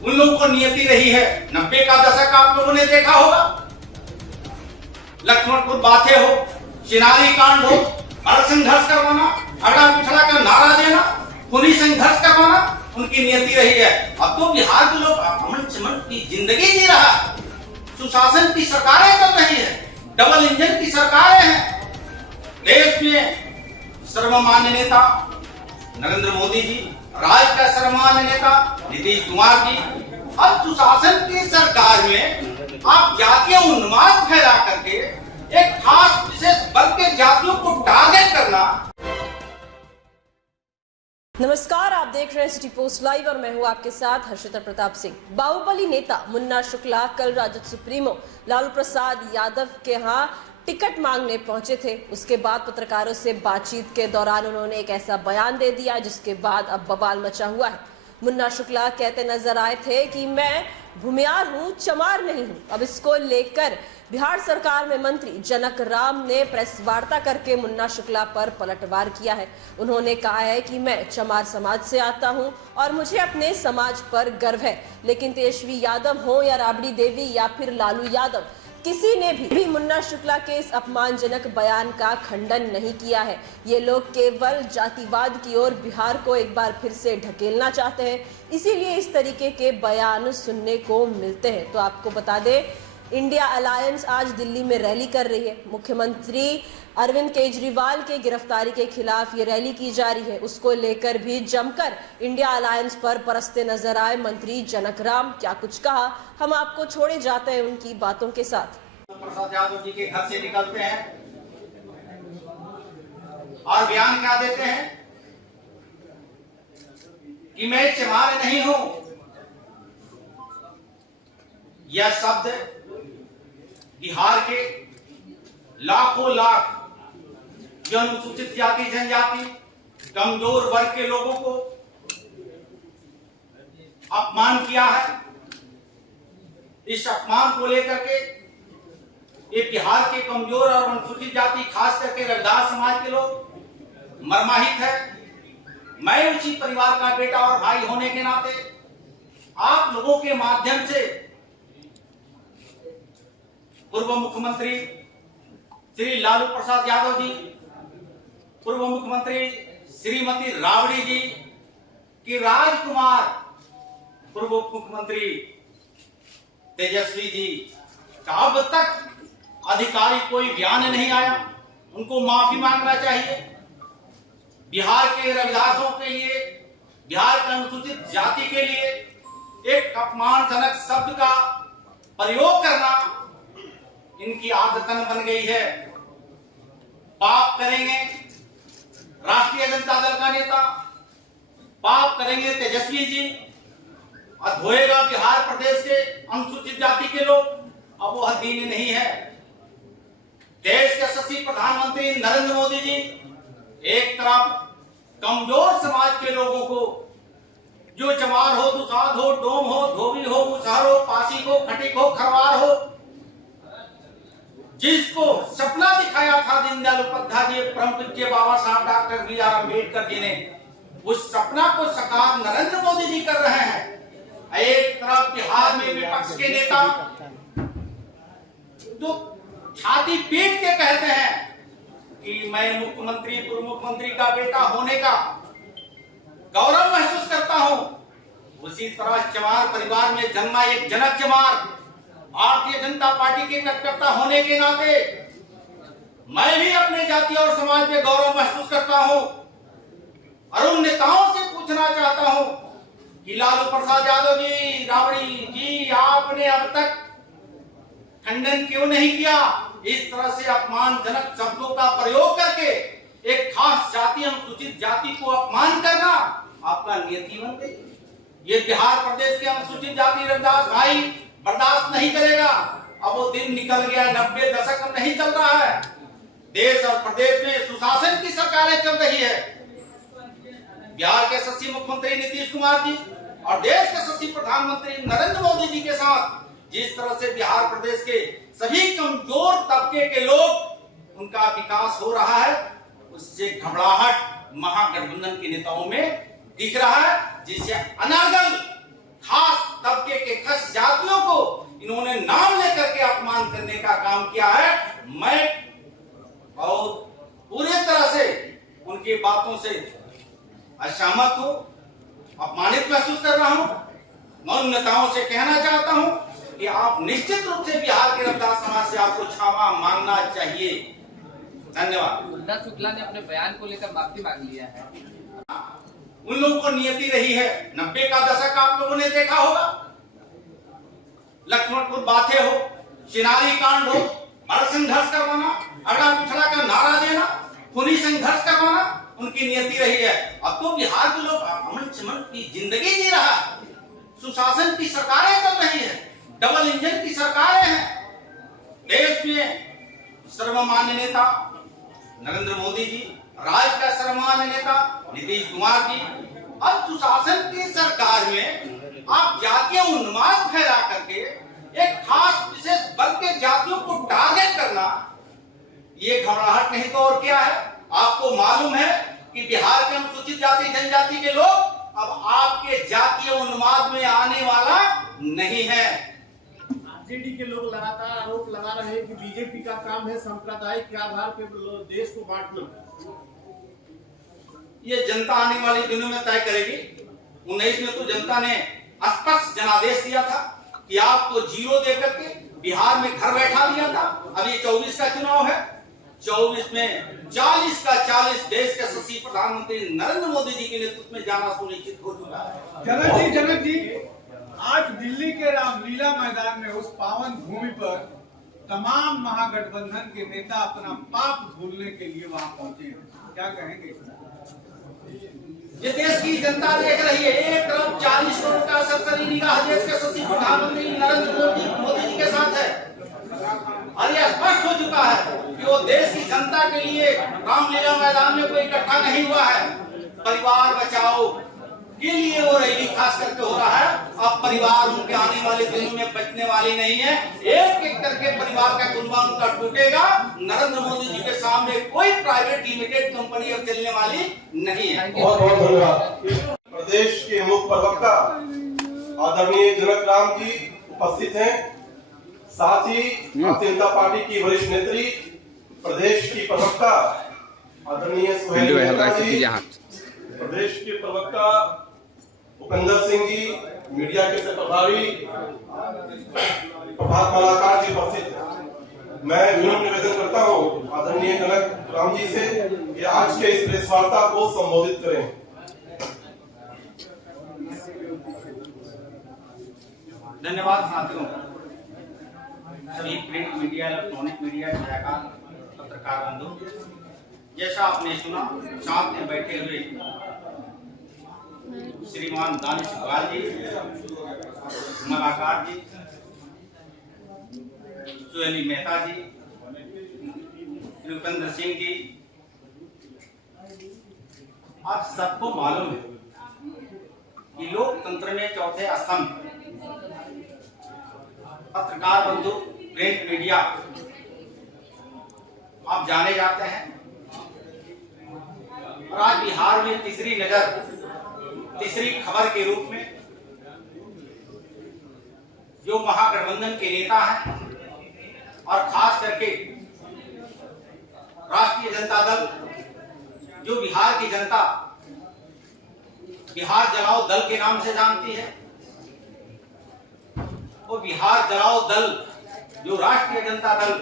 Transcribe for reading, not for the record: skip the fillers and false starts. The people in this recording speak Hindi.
उन लोगों को नियति रही है। 90 का दशक आप लोगों ने देखा होगा, लक्ष्मणपुर बातें हो, चिनारी कांड हो, बड़ा संघर्ष करवाना, अड़ा पिछड़ा का नारा देना, खूनी संघर्ष करवाना उनकी नियति रही है। अब तो बिहार के लोग अमन चमन की जिंदगी जी रहा, सुशासन की सरकारें चल रही है, डबल इंजन की सरकारें हैं। देश में सर्वमान्य नेता नरेंद्र मोदी जी, राज्य का सर्वमान्य नेता नीतीश कुमार जी, अब सुशासन की सरकार में आप जातीय उन्माद फैला करके एक खास विशेष वर्ग के जातियों को टारगेट करना। नमस्कार, आप देख रहे हैं सिटी पोस्ट लाइव और मैं हूं आपके साथ हर्षिता प्रताप सिंह। बाहुबली नेता मुन्ना शुक्ला कल राजद सुप्रीमो लालू प्रसाद यादव के यहाँ टिकट मांगने पहुंचे थे। उसके बाद पत्रकारों से बातचीत के दौरान उन्होंने एक ऐसा बयान दे दिया जिसके बाद अब बवाल मचा हुआ है। मुन्ना शुक्ला कहते नजर आए थे कि मैं भूमियार हूं, चमार नहीं हूं। अब इसको लेकर बिहार सरकार में मंत्री जनक राम ने प्रेस वार्ता करके मुन्ना शुक्ला पर पलटवार किया है। उन्होंने कहा है कि मैं चमार समाज से आता हूं और मुझे अपने समाज पर गर्व है, लेकिन तेजस्वी यादव हो या राबड़ी देवी या फिर लालू यादव, किसी ने भी मुन्ना शुक्ला के इस अपमानजनक बयान का खंडन नहीं किया है। ये लोग केवल जातिवाद की ओर बिहार को एक बार फिर से ढकेलना चाहते हैं, इसीलिए इस तरीके के बयान सुनने को मिलते हैं। तो आपको बता दें, इंडिया अलायंस आज दिल्ली में रैली कर रही है। मुख्यमंत्री अरविंद केजरीवाल के गिरफ्तारी के खिलाफ ये रैली की जा रही है। उसको लेकर भी जमकर इंडिया अलायंस पर बरसते नजर आए मंत्री जनक राम। क्या कुछ कहा, हम आपको छोड़े जाते हैं उनकी बातों के साथ। प्रसाद यादव जी के घर से निकलते हैं और बयान क्या देते हैं कि मैं चमार नहीं हूं। यह शब्द बिहार के लाखों लाख जो अनुसूचित जाति जनजाति कमजोर वर्ग के लोगों को अपमान किया है। इस अपमान को लेकर के ये बिहार के कमजोर और अनुसूचित जाति खास करके रविदास समाज के लोग मर्माहित है। मैं उसी परिवार का बेटा और भाई होने के नाते आप लोगों के माध्यम से पूर्व मुख्यमंत्री श्री लालू प्रसाद यादव जी, पूर्व मुख्यमंत्री श्रीमती राबड़ी जी की राजकुमार पूर्व मुख्यमंत्री तेजस्वी जी का अब तक अधिकारिक कोई बयान नहीं आया। उनको माफी मांगना चाहिए। बिहार के रविदासों के लिए, बिहार के अनुसूचित जाति के लिए एक अपमानजनक शब्द का प्रयोग करना इनकी आदतन बन गई है। पाप करेंगे राष्ट्रीय जनता दल का नेता, पाप करेंगे तेजस्वी जी और धोएगा बिहार प्रदेश के अनुसूचित जाति के लोग। अब वह दिन नहीं है। देश के यशस्वी प्रधानमंत्री नरेंद्र मोदी जी एक तरफ कमजोर समाज के लोगों को, जो चमार हो, दुसाध हो, डोम हो, धोबी हो, मुसहर हो, पासी हो, खटिक हो, खरवार हो, जिसको सपना दिखाया था दीनदयाल उपाध्याय जी, परम पूज्य बाबा साहब डॉक्टर बी.आर. अम्बेडकर जी ने, उस सपना को साकार नरेंद्र मोदी जी कर रहे हैं। एक तरफ बिहार में विपक्ष के नेता जो छाती पीट के कहते हैं कि मैं मुख्यमंत्री, पूर्व मुख्यमंत्री का बेटा होने का गौरव महसूस करता हूं, उसी तरह चमार परिवार में जन्मा एक जनक चमार, भारतीय जनता पार्टी के कार्यकर्ता होने के नाते मैं भी अपने जाति और समाज में गौरव महसूस करता हूं और उन नेताओं से पूछना चाहता हूं कि लालू प्रसाद यादव जी, राबड़ी जी, आपने अब तक खंडन क्यों नहीं किया? इस तरह से अपमानजनक शब्दों का प्रयोग करके एक खास जाति, अनुसूचित जाति को अपमान करना आपका नियति बन गई। ये बिहार प्रदेश के अनुसूचित जाति रविदास भाई बर्दाश्त नहीं करेगा। अब वो दिन निकल गया, 90 दशक नहीं चल रहा है। देश और प्रदेश में सुशासन की सरकारें चल रही है। बिहार के यशस्वी मुख्यमंत्री नीतीश कुमार जी और देश के यशस्वी प्रधानमंत्री नरेंद्र मोदी जी के साथ जिस तरह से बिहार प्रदेश के सभी कमजोर तबके के लोग, उनका विकास हो रहा है, उससे घबराहट महागठबंधन के नेताओं में दिख रहा है, जिससे अनर्गल खास तबके असहमत हूं, अपमानित महसूस कर रहा हूं। मैं उन नेताओं से कहना चाहता हूं कि आप निश्चित रूप से बिहार के रफ्तार समाज से आपको क्षमा मांगना चाहिए। धन्यवाद। मुन्ना शुक्ला ने अपने बयान को लेकर माफी मांग लिया है। उन लोगों को नियति रही है, 90 का दशक आप लोगों ने देखा होगा, लक्ष्मणपुर बातें हो, चिनारी कांड हो, बड़ा संघर्ष करवाना, अगड़ा पिछड़ा का नारा देना, खूनी संघर्ष करवाना उनकी नियति रही है। अब तो बिहार के लोग अमन चमन की जिंदगी जी रहा है, सुशासन की सरकारें चल रही है, डबल इंजन की सरकारें हैं। देश में सर्वमान्य नेता नरेंद्र मोदी जी, राज्य का सर्वमान्य नेता नीतीश कुमार जी, अब सुशासन की सरकार में आप जातीय उन्माद फैला करके एक खास विशेष वर्ग के जातियों को टारगेट करना, ये घबराहट नहीं तो और क्या है। आपको मालूम है कि बिहार के अनुसूचित जाति जनजाति के लोग अब आपके जातीय उन्माद में आने वाला नहीं है। आरजेडी के लोग लगातार आरोप लगा रहे हैं कि बीजेपी का काम है सांप्रदायिक के आधार पर देश को बांटना। ये जनता आने वाले दिनों में तय करेगी। 19 में तो जनता ने स्पष्ट जनादेश दिया था कि आपको 0 देकर के बिहार में घर बैठा दिया था। अब ये 24 का चुनाव है, 24 में 40 का 40 देश के यशस्वी प्रधानमंत्री नरेंद्र मोदी जी के नेतृत्व में जाना सुनिश्चित हो चुका है। जनक जी, आज दिल्ली के रामलीला मैदान में उस पावन भूमि पर तमाम महागठबंधन के नेता अपना पाप धुलने के लिए वहां पहुंचे हैं, क्या कहेंगे? ये देश की जनता देख रही है। एक तरफ 40 करोड़ का सरकारी निगाह देश के यशस्वी प्रधानमंत्री नरेंद्र मोदी जी के साथ है, और यह स्पष्ट हो चुका है कि वो देश की जनता के लिए रामलीला मैदान में कोई इकट्ठा नहीं हुआ है। परिवार बचाओ के लिए वो रैली खास करके हो रहा है। अब परिवार उनके आने वाले दिनों में बचने वाली नहीं है। एक एक करके परिवार का कुनबा उनका टूटेगा। नरेंद्र मोदी जी के सामने कोई प्राइवेट लिमिटेड कंपनी अब चलने वाली नहीं है। बहुत बहुत धन्यवाद। प्रदेश के मुख्य प्रवक्ता आदरणीय जनक राम जी उपस्थित हैं, साथ ही भारतीय जनता पार्टी की वरिष्ठ नेत्री प्रदेश की प्रवक्ता आदरणीय सुहेल मेहता जी, प्रदेश के प्रवक्ता उपेंद्र सिंह जी, मीडिया के प्रभारी प्रभात मलाकार जी उपस्थित हैं। मैं विनम्र निवेदन करता हूं आदरणीय जनक राम जी से कि आज के इस प्रेस वार्ता को संबोधित करें। धन्यवाद साथियों। सभी प्रिंट मीडिया, इलेक्ट्रॉनिक मीडिया, छायाकार, पत्रकार बंधु, जैसा आपने सुना, साथ में बैठे हुए श्रीमान दानिश इकबाल जी, मलाकार जी, सुहेली मेहता जी, उपेंद्र सिंह जी, आप सबको मालूम है कि लोकतंत्र में चौथे स्तंभ पत्रकार बंधु, प्रिंट मीडिया आप जाने जाते हैं। और आज बिहार में तीसरी नजर, तीसरी खबर के रूप में जो महागठबंधन के नेता हैं और खास करके राष्ट्रीय जनता दल, जो बिहार की जनता बिहार जलाओ दल के नाम से जानती है, वो बिहार जलाओ दल जो राष्ट्रीय जनता दल